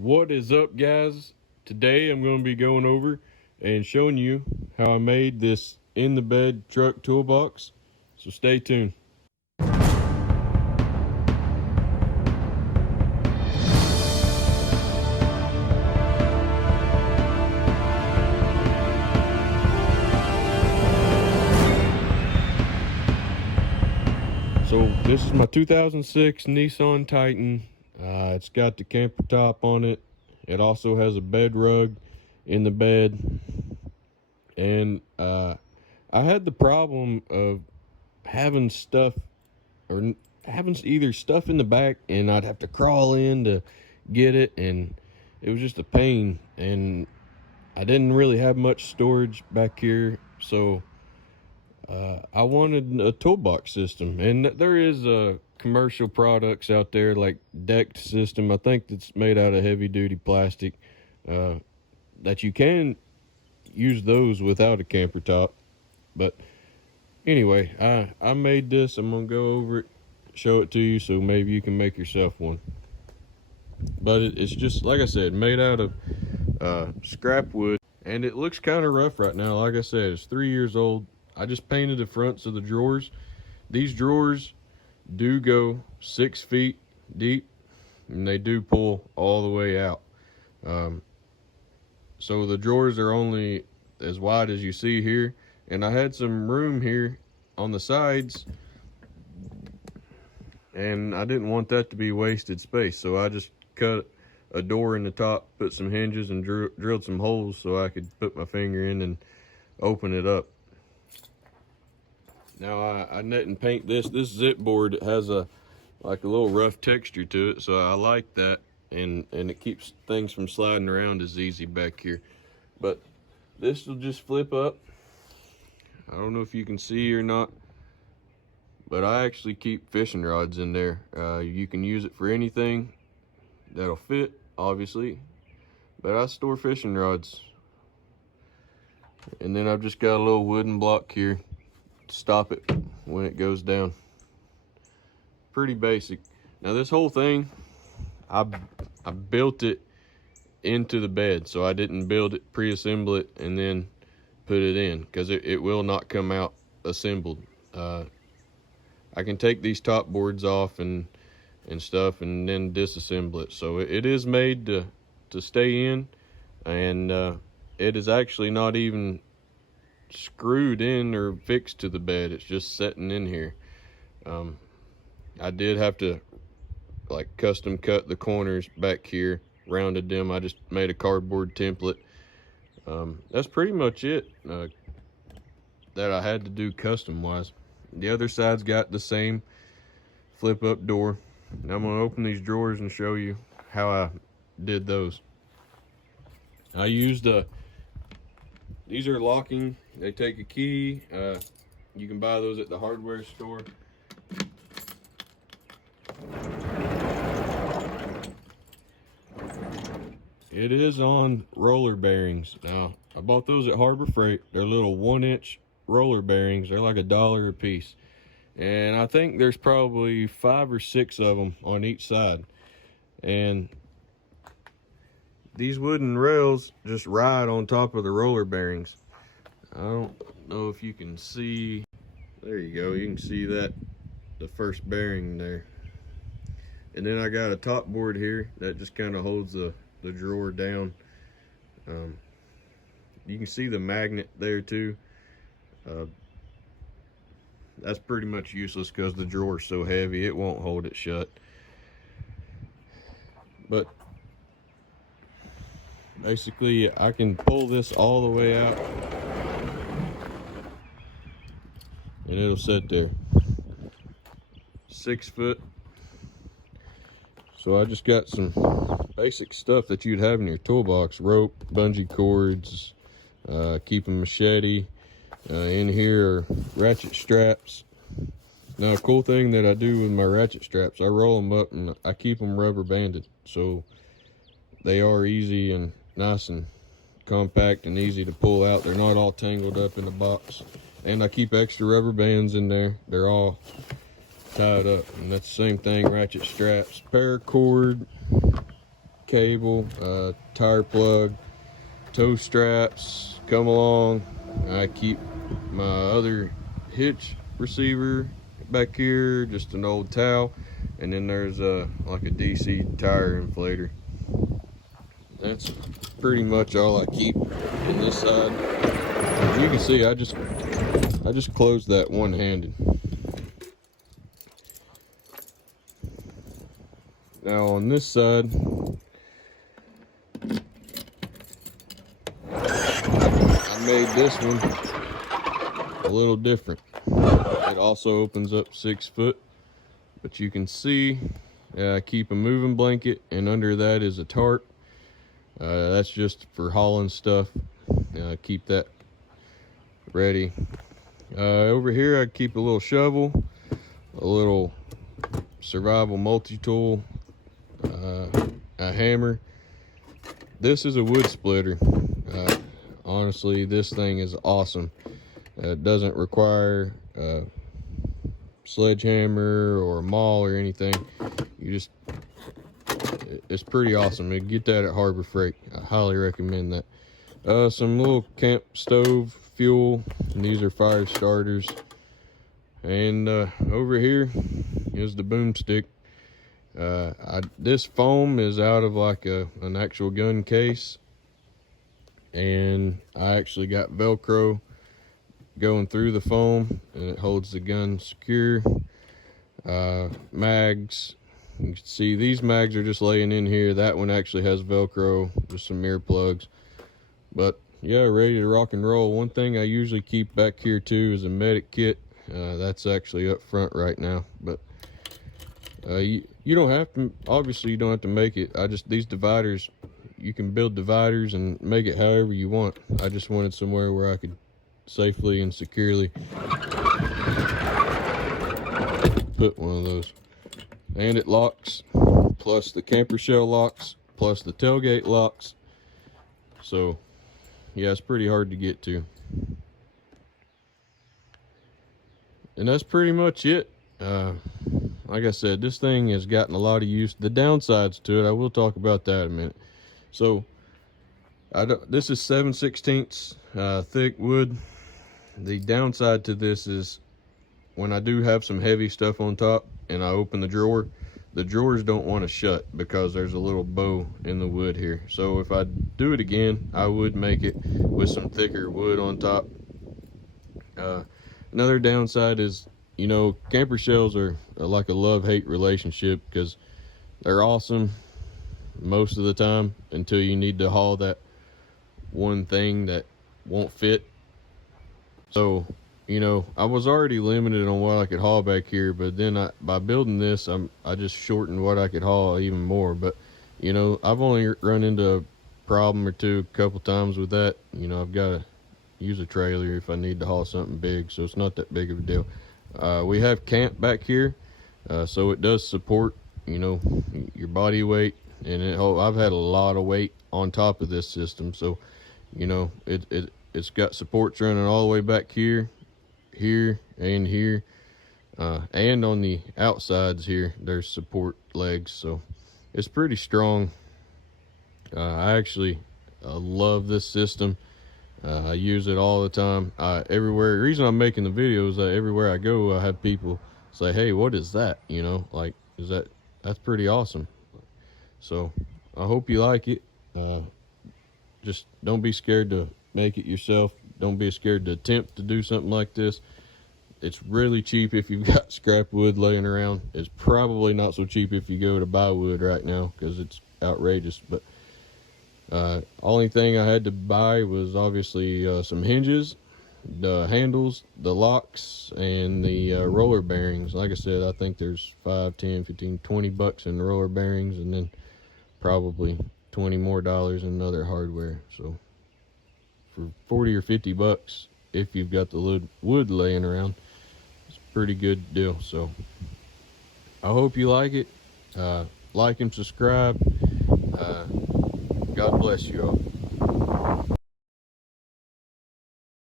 What is up, guys? Today I'm going to be going over and showing you how I made this in the bed truck toolbox, so stay tuned. So this is my 2006 Nissan Titan. It's got the camper top on it. It also has a bed rug in the bed. And I had the problem of having stuff, or having either stuff in the back and I'd have to crawl in to get it, and it was just a pain. And I didn't really have much storage back here, so I wanted a toolbox system. And there is commercial products out there like decked system. I think it's made out of heavy duty plastic, that you can use those without a camper top. But anyway, I made this. I'm gonna go over it, show it to you, so maybe you can make yourself one. But it's just, like I said, made out of scrap wood, and it looks kind of rough right now. Like I said, it's 3 years old. I just painted the fronts of the drawers. These drawers do go 6 feet deep, and they do pull all the way out. So the drawers are only as wide as you see here, and I had some room here on the sides, and I didn't want that to be wasted space, so I just cut a door in the top, put some hinges, and drilled some holes so I could put my finger in and open it up. Now I net and paint this zip board. It has like a little rough texture to it, so I like that, and it keeps things from sliding around as easy back here. But this will just flip up. I don't know if you can see or not, but I actually keep fishing rods in there. You can use it for anything that'll fit, obviously, but I store fishing rods. And then I've just got a little wooden block here to stop it when it goes down. Pretty basic. Now this whole thing, I built it into the bed, so I didn't build it, pre-assemble it, and then put it in, because it will not come out assembled. I can take these top boards off and stuff, and then disassemble it. So it is made to stay in, and it is actually not even screwed in or fixed to the bed. It's just sitting in here. I did have to like custom cut the corners back here, rounded them. I just made a cardboard template. That's pretty much it that I had to do custom wise. The other side's got the same flip up door. Now I'm gonna open these drawers and show you how I did those. I used these are locking. They take a key. You can buy those at the hardware store. It is on roller bearings. Now, I bought those at Harbor Freight. They're little 1-inch roller bearings. They're like $1 a piece. And I think there's probably 5 or 6 of them on each side. And these wooden rails just ride on top of the roller bearings. I don't know if you can see. There you go. You can see that, the first bearing there. And then I got a top board here that just kind of holds the drawer down. You can see the magnet there too. That's pretty much useless because the drawer's so heavy it won't hold it shut. But basically I can pull this all the way out and it'll sit there. 6 foot. So I just got some basic stuff that you'd have in your toolbox: rope, bungee cords, keep a machete. In here are ratchet straps. Now, a cool thing that I do with my ratchet straps, I roll them up and I keep them rubber banded, so they are easy and nice and compact and easy to pull out. They're not all tangled up in the box. And I keep extra rubber bands in there. They're all tied up, and that's the same thing. Ratchet straps, paracord, cable, tire plug, tow straps come along. I keep my other hitch receiver back here, just an old towel, and then there's like a DC tire inflator. That's pretty much all I keep in this side. As you can see, I just closed that one-handed. Now on this side, I made this one a little different. It also opens up 6 foot, but you can see I keep a moving blanket, and under that is a tarp. That's just for hauling stuff. Keep that ready. Over here I keep a little shovel, a little survival multi-tool, a hammer. This is a wood splitter. Honestly, this thing is awesome. It doesn't require a sledgehammer or a maul or anything. It's pretty awesome. You can get that at Harbor Freight. I highly recommend that. Some little camp stove fuel, and these are fire starters. And over here is the boomstick. This foam is out of like an actual gun case, and I actually got Velcro going through the foam, and it holds the gun secure. Mags, you can see these mags are just laying in here. That one actually has Velcro, just some ear plugs. But yeah, ready to rock and roll. One thing I usually keep back here too is a medic kit. That's actually up front right now, but you don't have to, obviously you don't have to make it. These dividers, you can build dividers and make it however you want. I just wanted somewhere where I could safely and securely put one of those. And it locks, plus the camper shell locks, plus the tailgate locks. So yeah, it's pretty hard to get to. And that's pretty much it. Like I said, this thing has gotten a lot of use. The downsides to it, I will talk about that in a minute. So this is 7/16 thick wood. The downside to this is when I do have some heavy stuff on top and I open the drawers don't want to shut because there's a little bow in the wood here. So if I do it again, I would make it with some thicker wood on top. Another downside is, you know, camper shells are like a love-hate relationship, because they're awesome most of the time until you need to haul that one thing that won't fit. So, you know, I was already limited on what I could haul back here, but then by building this, I just shortened what I could haul even more. But, you know, I've only run into a problem or two a couple times with that. You know, I've got to use a trailer if I need to haul something big, so it's not that big of a deal. We have camp back here, so it does support, you know, your body weight, and I've had a lot of weight on top of this system, so, you know, it's got supports running all the way back here, and here, and on the outsides here there's support legs, so it's pretty strong. I actually love this system. I use it all the time. Everywhere. The reason I'm making the video is that everywhere I go, I have people say, "Hey, what is that?" You know, like, that's pretty awesome. So I hope you like it. Just don't be scared to make it yourself. Don't be scared to attempt to do something like this. It's really cheap if you've got scrap wood laying around. It's probably not so cheap if you go to buy wood right now, because it's outrageous. But only thing I had to buy was obviously some hinges, the handles, the locks, and the roller bearings. Like I said, I think there's 5, 10, 15, 20 bucks in roller bearings, and then probably $20 more in other hardware. So for 40 or 50 bucks, if you've got the wood laying around, it's a pretty good deal. So I hope you like it. Like and subscribe. God bless you all.